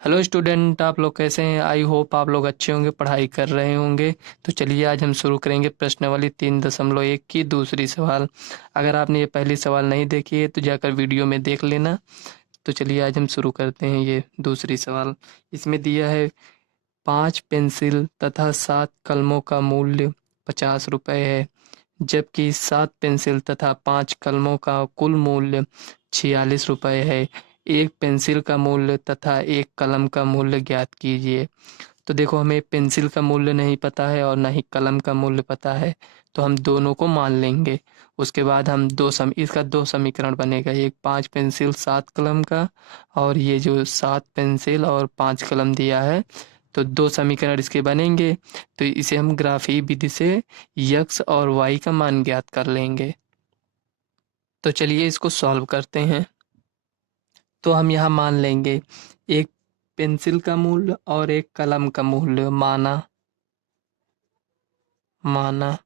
Hello student, आप लोग कैसे हैं? आई होप आप लोग अच्छे होंगे, पढ़ाई कर रहे होंगे। तो चलिए आज हम शुरू करेंगे प्रश्नावली 3.1 की दूसरी सवाल। अगर आपने ये पहली सवाल नहीं देखी है तो जाकर वीडियो में देख लेना। तो चलिए आज हम शुरू करते हैं ये दूसरी सवाल। इसमें दिया है 5 पेंसिल तथा 7 कलमों का मूल्य 50 रुपये है, जबकि 7 पेंसिल तथा 5 कलमों का कुल मूल्य 46 रुपये है। एक पेंसिल का मूल्य तथा एक कलम का मूल्य ज्ञात कीजिए। तो देखो, हमें पेंसिल का मूल्य नहीं पता है और ना ही कलम का मूल्य पता है, तो हम दोनों को मान लेंगे। उसके बाद हम इसका दो समीकरण बनेगा, एक 5 पेंसिल 7 कलम का, और ये जो 7 पेंसिल और 5 कलम दिया है, तो दो समीकरण इसके बनेंगे। तो इसे हम ग्राफी विधि से यक्स और वाई का मान ज्ञात कर लेंगे। तो चलिए इसको सॉल्व करते हैं। तो हम यहाँ मान लेंगे एक पेंसिल का मूल्य और एक कलम का मूल्य माना माना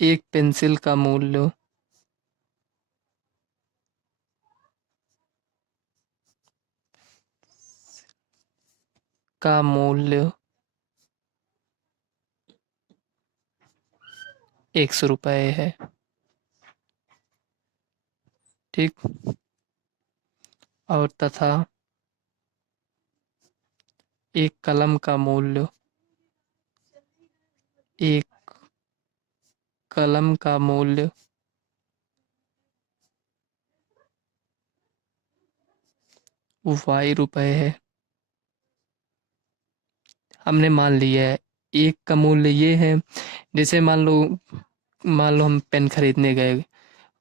एक पेंसिल का मूल्य 100 रुपये है। ठीक। और तथा एक कलम का मूल्य एक कलम का मूल्य y रुपये है। हमने मान लिया है एक का मूल्य ये है। जैसे मान लो हम पेन खरीदने गए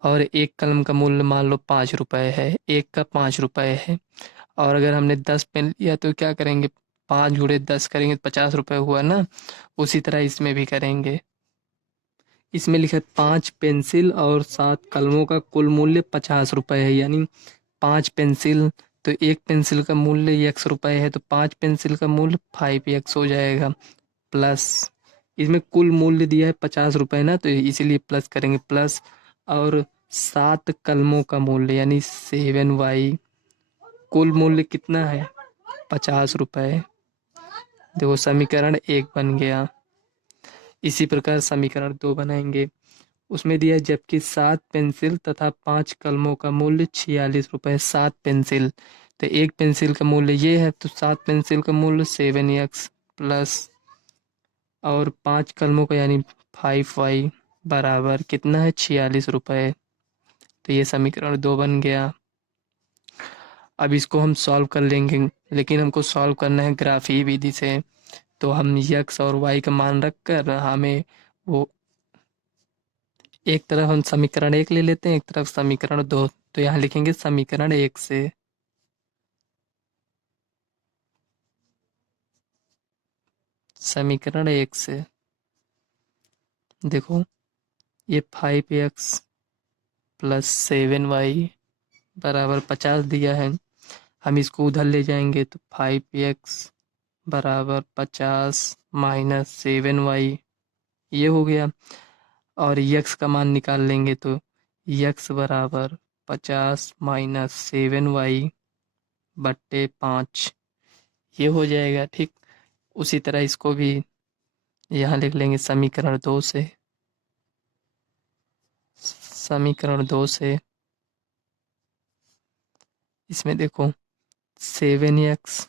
और एक कलम का मूल्य मान लो 5 रुपये है, एक का 5 रुपये है। और अगर हमने 10 पेन लिया तो क्या करेंगे, 5 × 10 करेंगे तो 50 रुपये हुआ ना। उसी तरह इसमें भी करेंगे। इसमें लिखा है 5 पेंसिल और 7 कलमों का कुल मूल्य 50 रुपये है, यानी 5 पेंसिल, तो एक पेंसिल का मूल्य x रुपये है, तो 5 पेंसिल का मूल्य 5x हो जाएगा। प्लस इसमें कुल मूल्य दिया है 50 रुपये ना, तो इसीलिए प्लस करेंगे, प्लस। और 7 कलमों का मूल्य यानी 7y, कुल मूल्य कितना है 50 रुपये। देखो समीकरण 1 बन गया। इसी प्रकार समीकरण 2 बनाएंगे। उसमें दिया है जबकि 7 पेंसिल तथा 5 कलमों का मूल्य 46 रुपये। 7 पेंसिल, तो एक पेंसिल का मूल्य ये है, तो 7 पेंसिल का मूल्य 7x, प्लस और 5 कलमों का यानी 5y बराबर कितना है 46 रुपये। तो ये समीकरण 2 बन गया। अब इसको हम सॉल्व कर लेंगे, लेकिन हमको सॉल्व करना है ग्राफी विधि से। तो हम यक्स और वाई का मान रख कर हमें वो एक तरफ हम समीकरण 1 ले लेते हैं, एक तरफ समीकरण 2। तो यहाँ लिखेंगे समीकरण 1 से समीकरण 1 से देखो, ये 5x प्लस 7y बराबर 50 दिया है। हम इसको उधर ले जाएंगे तो 5x बराबर 50 माइनस 7y, ये हो गया। और यक्स का मान निकाल लेंगे तो यक्स बराबर 50 माइनस 7y बट्टे 5, ये हो जाएगा। ठीक। उसी तरह इसको भी यहाँ लिख लेंगे समीकरण 2 से इसमें देखो 7x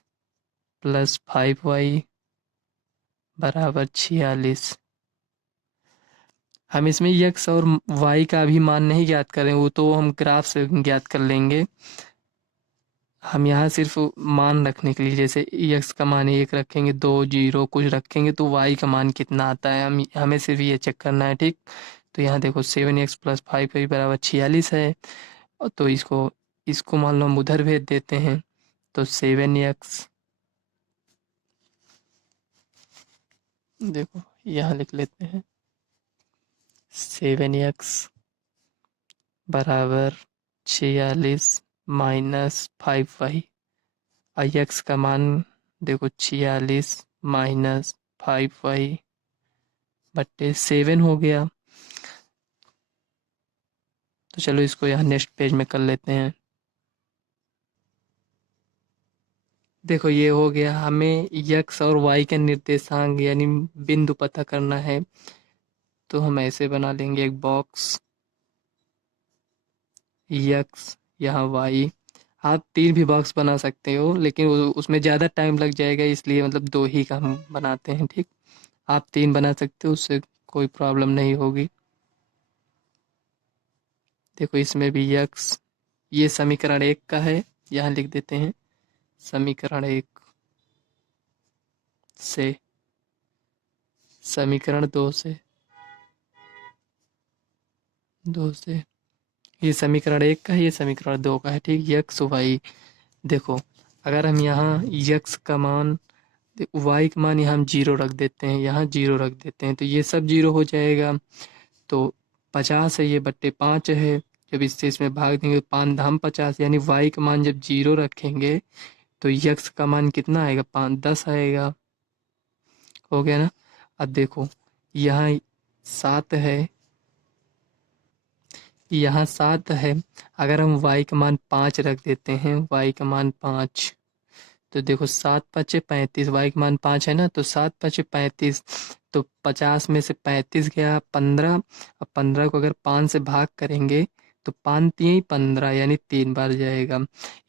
प्लस 5y बराबर 46। हम इसमें यक्स और वाई का अभी मान नहीं ज्ञात करें, वो तो हम ग्राफ से ज्ञात कर लेंगे। हम यहाँ सिर्फ मान रखने के लिए, जैसे यक्स का मान 1 रखेंगे, 2 0 कुछ रखेंगे, तो वाई का मान कितना आता है हमें सिर्फ ये चेक करना है। ठीक। तो यहाँ देखो 7x प्लस 5y बराबर 46 है। और तो इसको इसको मान लो हम उधर भेज देते हैं, तो 7x, देखो यहाँ लिख लेते हैं 7x बराबर 46 माइनस 5y। x का मान देखो 46 माइनस 5y बट्टे 7 हो गया। तो चलो इसको यहाँ नेक्स्ट पेज में कर लेते हैं। देखो ये हो गया, हमें यक्स और वाई का निर्देशांक यानी बिंदु पता करना है। तो हम ऐसे बना लेंगे एक बॉक्स, यक्स यहाँ वाई। आप 3 भी बॉक्स बना सकते हो, लेकिन उसमें ज़्यादा टाइम लग जाएगा, इसलिए मतलब 2 ही का हम बनाते हैं, ठीक। आप 3 बना सकते हो, उससे कोई प्रॉब्लम नहीं होगी। देखो इसमें भी यक्स, ये समीकरण 1 का है, यहाँ लिख देते हैं समीकरण 1 से, समीकरण 2 से ये समीकरण 1 का है, ये समीकरण 2 का है, ठीक। यक्स वाई, देखो अगर हम यहाँ यक्स का मान, वाई का मान यहाँ हम 0 रख देते हैं, यहाँ 0 रख देते हैं, तो ये सब 0 हो जाएगा। तो 50 है, ये बट्टे 5 है, जब इससे इसमें भाग देंगे तो 5 धाम 50, यानी वाई का मान जब 0 रखेंगे तो यक्स का मान कितना आएगा, 5 10 आएगा। हो गया ना। अब देखो यहाँ 7 है, यहाँ 7 है, अगर हम y का मान 5 रख देते हैं, y का मान 5, तो देखो 7 पचे 35, y का मान 5 है ना, तो 7 पचे 35, तो 50 में से 35 गया 15। अब 15 को अगर 5 से भाग करेंगे तो 5 3 15, यानी 3 बार जाएगा।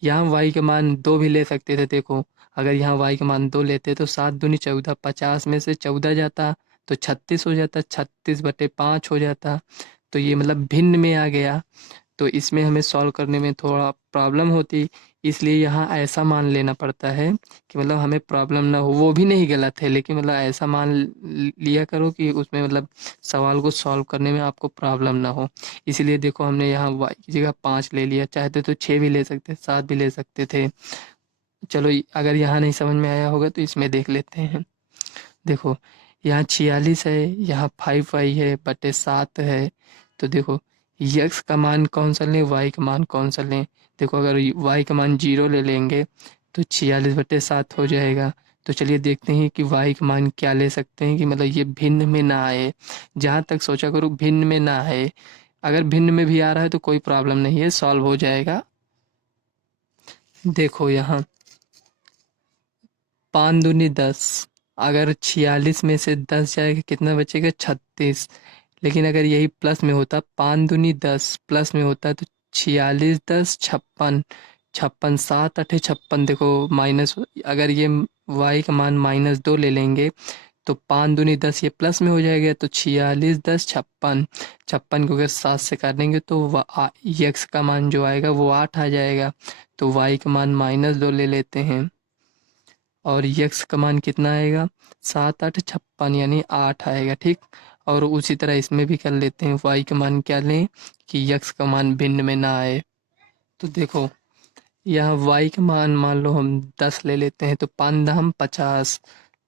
यहाँ y का मान 2 भी ले सकते थे, देखो अगर यहाँ y का मान 2 लेते तो 7 दूनी 14, 50 में से 14 जाता तो 36 हो जाता, 36 बटे 5 हो जाता। तो ये मतलब भिन्न में आ गया, तो इसमें हमें सॉल्व करने में थोड़ा प्रॉब्लम होती, इसलिए यहाँ ऐसा मान लेना पड़ता है कि मतलब हमें प्रॉब्लम ना हो। वो भी नहीं गलत है, लेकिन मतलब ऐसा मान लिया करो कि उसमें मतलब सवाल को सॉल्व करने में आपको प्रॉब्लम ना हो। इसीलिए देखो हमने यहाँ वाई की जगह 5 ले लिया, चाहते तो 6 भी ले सकते, 7 भी ले सकते थे। चलो अगर यहाँ नहीं समझ में आया होगा तो इसमें देख लेते हैं। देखो यहाँ 46 है, यहाँ 5y है बटे 7 है, तो देखो यक्स का मान कौन सा लें, वाई का मान कौन सा लें। देखो अगर वाई का मान 0 ले लेंगे तो 46 बटे 7 हो जाएगा। तो चलिए देखते हैं कि वाई का मान क्या ले सकते हैं कि मतलब ये भिन्न में ना आए। जहाँ तक सोचा करो भिन्न में ना आए, अगर भिन्न में भी आ रहा है तो कोई प्रॉब्लम नहीं है, सॉल्व हो जाएगा। देखो यहाँ 5 दूनी 10, अगर 46 में से 10 जाएगा कितना बचेगा, 36। लेकिन अगर यही प्लस में होता, 5 दूनी 10 प्लस में होता तो 46 10 56, 56 7 अठे 56, देखो माइनस, अगर ये y का मान -2 ले लेंगे तो 5 दूनी 10 ये प्लस में हो जाएगा, तो 46 10 56, 56 को अगर 7 से काटेंगे तो यक्स का मान जो आएगा वो 8 आ जाएगा। तो y का मान -2 ले लेते हैं और यक्स का मान कितना आएगा, 7 8 56, यानी 8 आएगा, ठीक। और उसी तरह इसमें भी कर लेते हैं, वाई का मान क्या लें कि यक्स का मान भिन्न में ना आए। तो देखो यहाँ वाई का मान मान लो हम 10 ले लेते हैं, तो 5 दाम 50,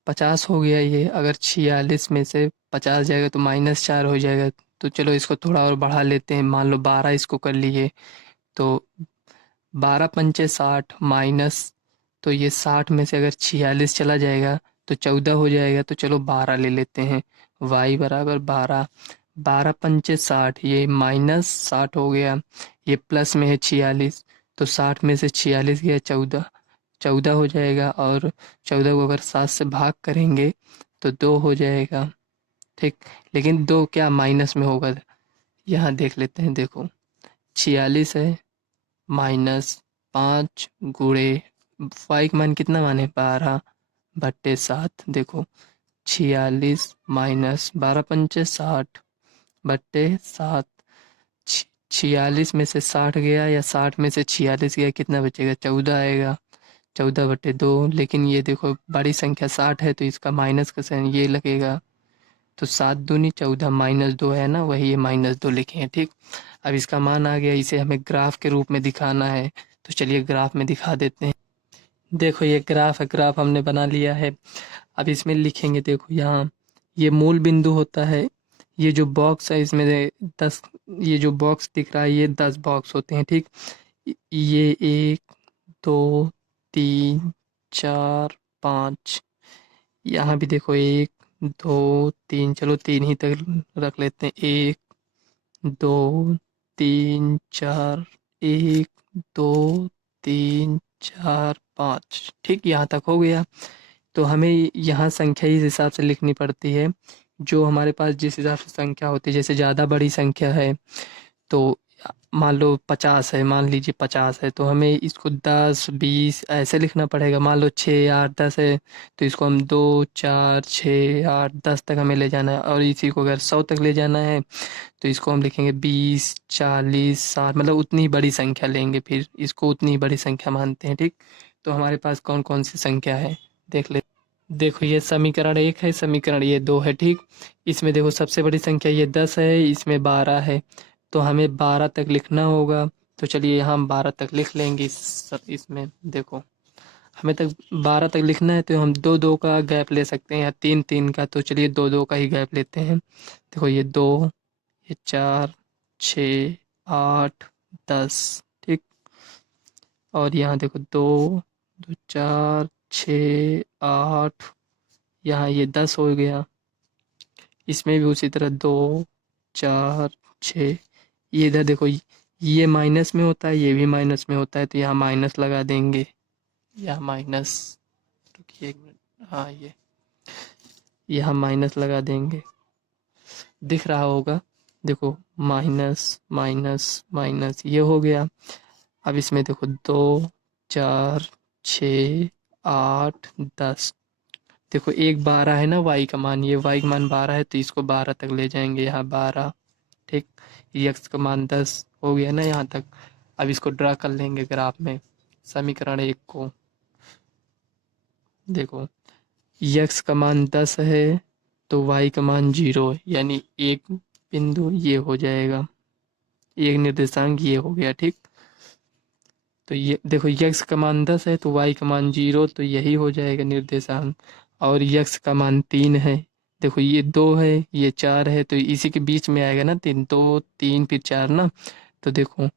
50 हो गया ये। अगर 46 में से 50 जाएगा तो -4 हो जाएगा। तो चलो इसको थोड़ा और बढ़ा लेते हैं, मान लो 12 इसको कर लिए, तो 12 पंचे 60 माइनस, तो ये 60 में से अगर 46 चला जाएगा तो 14 हो जाएगा, तो चलो 12 ले लेते हैं। y बराबर 12, 12 पंचे 60, ये -60 हो गया, ये प्लस में है 46, तो 60 में से 46 गया 14, 14 हो जाएगा, और 14 को अगर 7 से भाग करेंगे तो 2 हो जाएगा, ठीक। लेकिन 2 क्या माइनस में होगा, यहाँ देख लेते हैं। देखो 46 है -5 गुणे वाई का मान कितना माने 12 बट्टे 7, देखो 46 माइनस 12 पंचे 60 बट्टे 7, 46 में से 60 गया या 60 में से 46 गया, कितना बचेगा, 14 आएगा, 14 बट्टे 2। लेकिन ये देखो बड़ी संख्या 60 है तो इसका माइनस का साइन ये लगेगा, तो 7 दूनी 14 -2 है ना, वही ये -2 लिखे हैं, ठीक। अब इसका मान आ गया, इसे हमें ग्राफ के रूप में दिखाना है, तो चलिए ग्राफ में दिखा देते हैं। देखो ये ग्राफ है, ग्राफ हमने बना लिया है। अब इसमें लिखेंगे, देखो यहाँ ये मूल बिंदु होता है, ये जो बॉक्स है इसमें 10, ये जो बॉक्स दिख रहा है ये 10 बॉक्स होते हैं, ठीक। ये 1 2 3 4 5, यहाँ भी देखो 1 2 3, चलो 3 ही तक रख लेते हैं, 1 2 3 4, 1 2 3 4 5 ठीक, यहाँ तक हो गया। तो हमें यहाँ संख्या इस हिसाब से लिखनी पड़ती है, जो हमारे पास जिस हिसाब से संख्या होती है। जैसे ज़्यादा बड़ी संख्या है तो मान लो 50 है, मान लीजिए 50 है, तो हमें इसको 10 20 ऐसे लिखना पड़ेगा। मान लो 6 8 10 है, तो इसको हम 2 4 6 8 10 तक हमें ले जाना है। और इसी को अगर 100 तक ले जाना है तो इसको हम लिखेंगे 20 40 60, मतलब उतनी बड़ी संख्या लेंगे, फिर इसको उतनी बड़ी संख्या मानते हैं। ठीक, तो हमारे पास कौन कौन सी संख्या है देख ले। देखो ये समीकरण 1 है, समीकरण ये 2 है। ठीक, इसमें देखो सबसे बड़ी संख्या ये 10 है, इसमें 12 है, तो हमें 12 तक लिखना होगा। तो चलिए यहाँ हम 12 तक लिख लेंगे। इसमें देखो हमें तक 12 तक लिखना है, तो हम दो दो का गैप ले सकते हैं या तीन तीन का। तो चलिए दो दो का ही गैप लेते हैं। देखो ये 2 ये 4 6 8 10 ठीक, और यहाँ देखो 2 2 4 6 8, यहाँ ये 10 हो गया। इसमें भी उसी तरह 2 4 6, ये इधर देखो ये माइनस में होता है, ये भी माइनस में होता है, तो यहाँ माइनस लगा देंगे। यहाँ माइनस, रुकिए एक मिनट, हाँ ये यहाँ माइनस लगा देंगे, दिख रहा होगा। देखो माइनस माइनस माइनस ये हो गया। अब इसमें देखो 2 4 6 8 10, देखो एक 12 है ना y का मान, ये y का मान 12 है, तो इसको 12 तक ले जाएंगे, यहाँ 12 ठीक। x का मान 10 हो गया ना यहाँ तक। अब इसको ड्रा कर लेंगे ग्राफ में, समीकरण 1 को। देखो x का मान 10 है तो y का मान 0 है, यानी एक बिंदु ये हो जाएगा, एक निर्देशांक ये हो गया। ठीक, तो ये देखो x का मान 10 है तो y का मान 0, तो यही हो जाएगा निर्देशांक। और x का मान 3 है, देखो ये 2 है ये 4 है, तो इसी के बीच में आएगा ना 3, 2 3 फिर 4 ना। तो देखो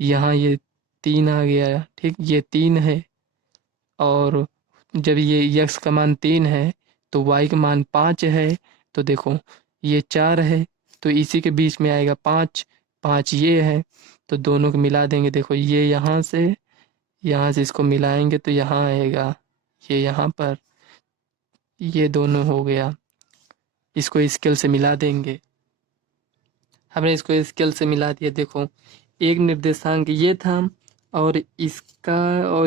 यहाँ ये 3 आ गया। ठीक, ये 3 है, और जब ये x का मान 3 है तो y का मान 5 है, तो देखो ये 4 है, तो इसी के बीच में आएगा 5, 5 ये है, तो दोनों को मिला देंगे। देखो ये यहाँ से इसको मिलाएंगे तो यहाँ आएगा, ये यहाँ पर, ये दोनों हो गया। इसको स्केल से मिला देंगे, हमने इसको स्केल से मिला दिया। देखो एक निर्देशांक ये था, और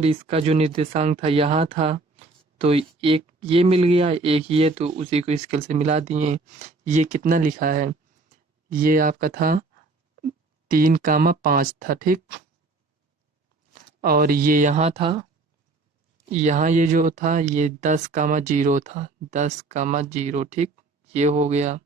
इसका जो निर्देशांक था यहाँ था, तो एक ये मिल गया, एक ये, तो उसी को स्केल से मिला दिए। ये कितना लिखा है, ये आपका था 3, 5 था। ठीक, और ये यहाँ था, यहाँ ये जो था ये 10, 0 था, 10, 0 ठीक, ये हो गया।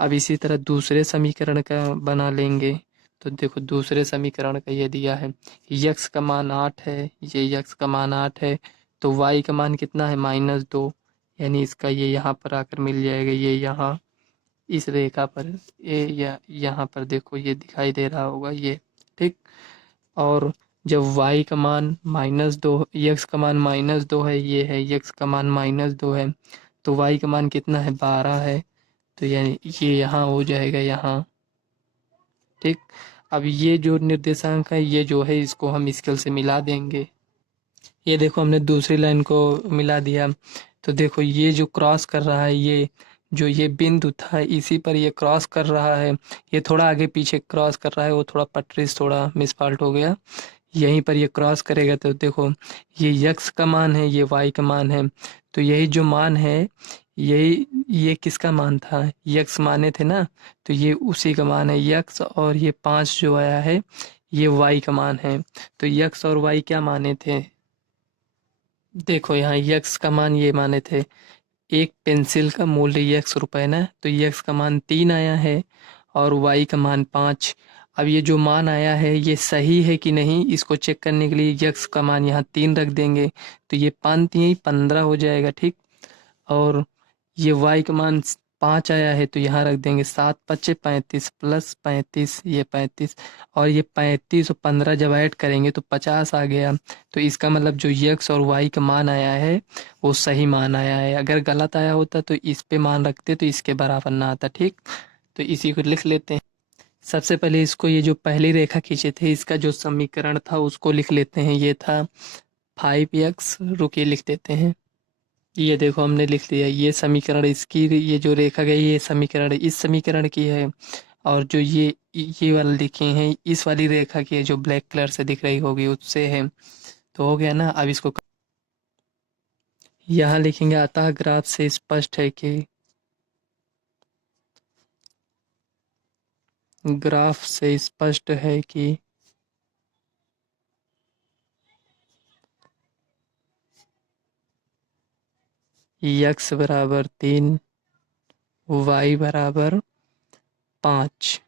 अब इसी तरह दूसरे समीकरण का बना लेंगे। तो देखो दूसरे समीकरण का ये दिया है, यक्स का मान 8 है, ये यक्स का मान 8 है, तो वाई का मान कितना है -2, यानी इसका ये यहाँ पर आकर मिल जाएगा, ये यहाँ इस रेखा पर, ये या यहाँ पर देखो ये दिखाई दे रहा होगा ये। ठीक, और जब y का मान -2, x का मान -2 है, ये है x का मान -2 है, तो y का मान कितना है 12 है, तो यानी ये यहाँ हो जाएगा यहाँ। ठीक, अब ये जो निर्देशांक है ये जो है इसको हम स्केल से मिला देंगे। ये देखो हमने दूसरी लाइन को मिला दिया, तो देखो ये जो क्रॉस कर रहा है, ये जो ये बिंदु था इसी पर ये क्रॉस कर रहा है, ये थोड़ा आगे पीछे क्रॉस कर रहा है, वो थोड़ा पटरी से थोड़ा मिसफाल्ट हो गया, यहीं पर ये क्रॉस करेगा। तो देखो ये यक्स का मान है, ये वाई का मान है, तो यही जो मान है यही ये किसका मान था, यक्स माने थे ना, तो ये उसी का मान है यक्स, और ये 5 जो आया है ये वाई का मान है। तो यक्स और वाई क्या माने थे, देखो यहाँ यक्स का मान ये माने थे, एक पेंसिल का मूल्य ₹1 ना, तो यक्स का मान 3 आया है और वाई का मान 5। अब ये जो मान आया है ये सही है कि नहीं, इसको चेक करने के लिए यक्स का मान यहाँ 3 रख देंगे, तो ये 5 यही 15 हो जाएगा। ठीक, और ये y का मान 5 आया है, तो यहाँ रख देंगे 7 पच्चे 35 प्लस 35, ये 35, और ये 35 और 15 जब ऐड करेंगे तो 50 आ गया। तो इसका मतलब जो x और y का मान आया है वो सही मान आया है, अगर गलत आया होता तो इस पे मान रखते तो इसके बराबर ना आता। ठीक, तो इसी को लिख लेते हैं। सबसे पहले इसको, ये जो पहली रेखा खींचे थे इसका जो समीकरण था उसको लिख लेते हैं। ये था 5x, रुकिए लिख देते हैं। ये देखो हमने लिख लिया, ये समीकरण इसकी, ये जो रेखा गई ये समीकरण इस समीकरण की है, और जो ये वाला लिखे हैं इस वाली रेखा की है, जो ब्लैक कलर से दिख रही होगी उससे है। तो हो गया ना। अब इसको यहाँ लिखेंगे, अतः ग्राफ से स्पष्ट है कि, ग्राफ से स्पष्ट है कि x बराबर 3, y बराबर 5।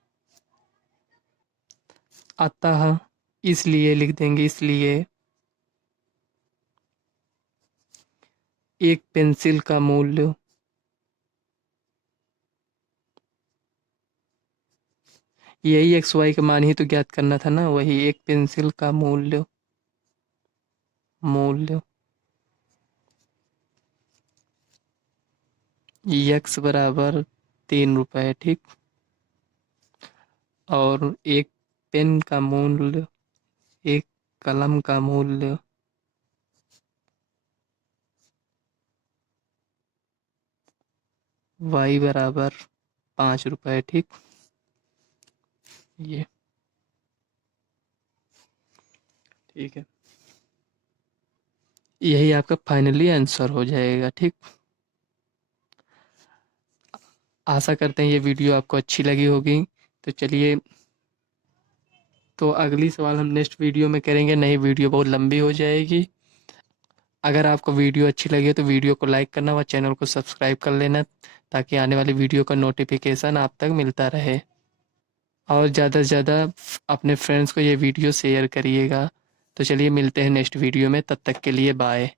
अतः, इसलिए लिख देंगे, इसलिए एक पेंसिल का मूल्य, यही एक्स वाई का मान ही तो ज्ञात करना था ना, वही एक पेंसिल का मूल्य, मूल्य x बराबर 3 रुपए, ठीक। और एक पेन का मूल्य, एक कलम का मूल्य y बराबर 5 रुपए, ठीक। ये ठीक है, यही आपका फाइनली आंसर हो जाएगा, ठीक। आशा करते हैं ये वीडियो आपको अच्छी लगी होगी। तो चलिए, तो अगली सवाल हम नेक्स्ट वीडियो में करेंगे, नई वीडियो बहुत लंबी हो जाएगी। अगर आपको वीडियो अच्छी लगी तो वीडियो को लाइक करना व चैनल को सब्सक्राइब कर लेना, ताकि आने वाली वीडियो का नोटिफिकेशन आप तक मिलता रहे। और ज़्यादा से ज़्यादा अपने फ्रेंड्स को ये वीडियो शेयर करिएगा। तो चलिए मिलते हैं नेक्स्ट वीडियो में, तब तक के लिए बाय।